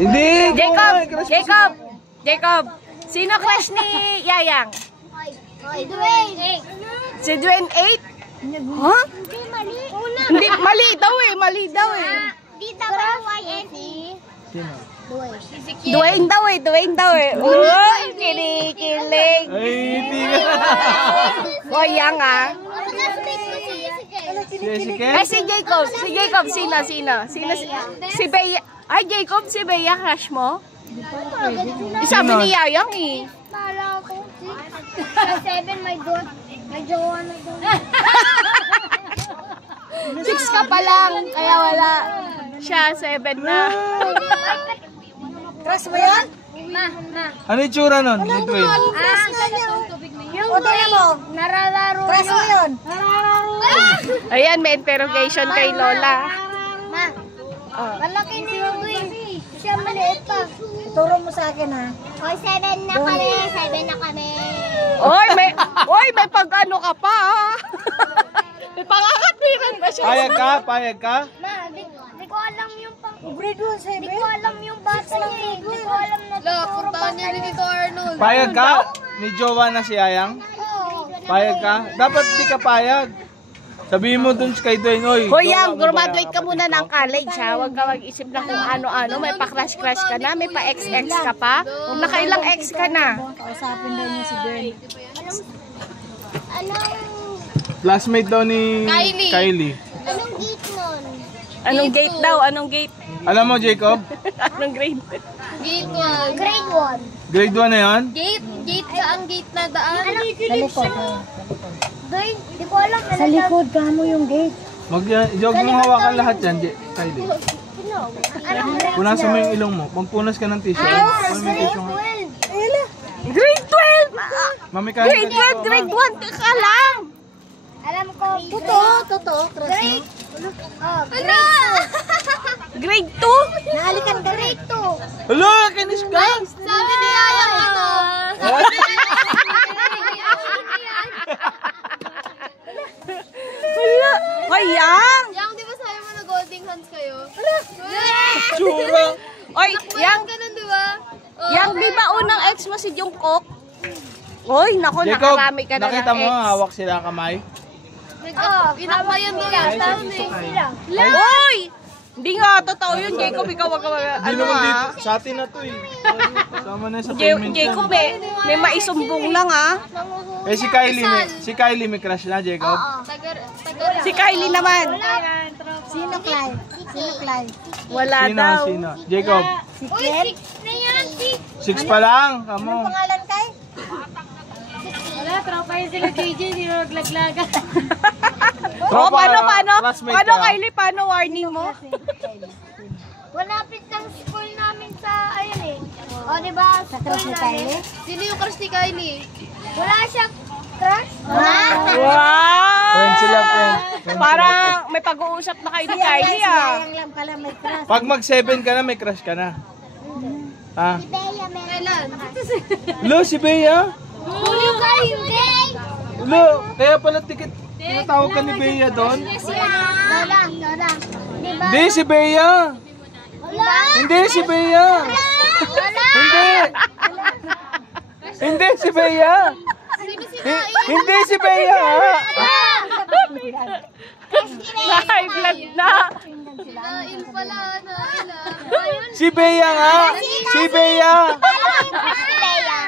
Hindi! Jacob! Sino crush ni Yayang? Si Dwayne. Si Dwayne 8? Ha? Hindi, mali daw eh. Dita ba YNC? Sino? Dwayne daw eh. Uy, kinikilig. Ay, hindi ka. O, Yang ah. Si Ken? Si Jacob, sino? Si Bea. Ay, Jacob, si Bea, crush mo? Sabi ni Yayang eh. Nala ko. 7 may jowa na doon. 6 ka pa lang, kaya wala. Siya, 7 na. Crush mo yan? Ano yung tsura nun? Midway. Crush na yan. O, tingnan mo. Naralaro. Crush mo yun. Ayan, may interrogation kay Lola. Ma, malaki na yung Dwayne. Siya maliit pa. Turo mo sa akin ha. Oy, 7 na kami. Oy, may pag-ano ka pa ah. May pangakatiran ba siya? Payag ka? Ma, di ko alam yung grade 1, 7. Di ko alam yung bata niya eh. Di ko alam na puntahan niya ni Tito Arnold. Payag ka? Ni Jowa na si Yayang? Payag ka? Dapat di ka payag. Sabihin mo dun kay Dwayne, oy. Hoy, Yang, graduate ka muna ng college ha. Huwag ka mag-isip na kung ano-ano. May pa-crush-crush ka na, may pa-ex-ex ka pa. Nakailang ex ka na. Kausapin daw niya si Dwayne. Anong Classmate daw ni Kylie. Anong gate nun? Anong gate daw? Anong gate? Alam mo, Jacob? Anong grade? Gate 1. Grade 1. Grade 1 na yun? Gate ka ang gate na daan. Sa likod. Dwayne, di ko alam. Sa likod ka mo yung gate. Jog mo hawakan lahat yan, Kylie. Punasan mo yung ilong mo. Magpunas ka ng tissue. Ano may tissue nga? Grade 12! Mami ka. Grade 12, grade 1 ka lang! Alam ko. Totoo. Grade. Grade 2? Nahalikan ka grade 2. Hala, kinis ka! Sabi ni Yayang ito. Wala! Hoy, Yang! Yang, di ba sabi mo na golden hands kayo? Tsura! Oy, Yang! Ganun, di ba? Yang, di ba unang ex mo si Jungkook? Oy, naku, Jacob, nakarami ka na nakita ng mo, ex. hawak sila kamay? Pinakmayan mo lang. Oy! Hindi nga, totoo yun, Jacob. Ikaw wag ka Hindi naman dito. Sa atin na to eh. Sama na sa payment. Jacob, may maisumbong lang ah. Eh si Kylie may crush na, Jacob? Si Kylie naman. Sino Clive? Wala daw. Sino? Jacob? Si Ken? Na yan, 6 pa lang, kamo. pangalan kay? Wala, tropa yung sila JJ, hindi mo maglaglaga. Paano, Kylie? Paano warning mo? Malapit ng school namin sa, ayun eh. O, diba? Sa crush ni Kylie? Sino yung crush ni Kylie? Wala siyang crush? Wow! Friend sila, friend. Parang may pag-uusap na kayo ni Kylie ah. Sayang lang pala may crush. Pag mag-7 ka na, may crush ka na. Ha? Si Bea meron. Lo, si Bea? Hulyo ka, hindi! Lo, kaya pala tinatawag ka ni Bea doon? Lola. Diba? Hindi, si Bea! Wala! Hindi, si Bea! Wala! Hindi si Bea! Hindi si Bea! Na-high blood na. Nain pala, nain ah. Si Bea nga! Si Bea! Si Bea.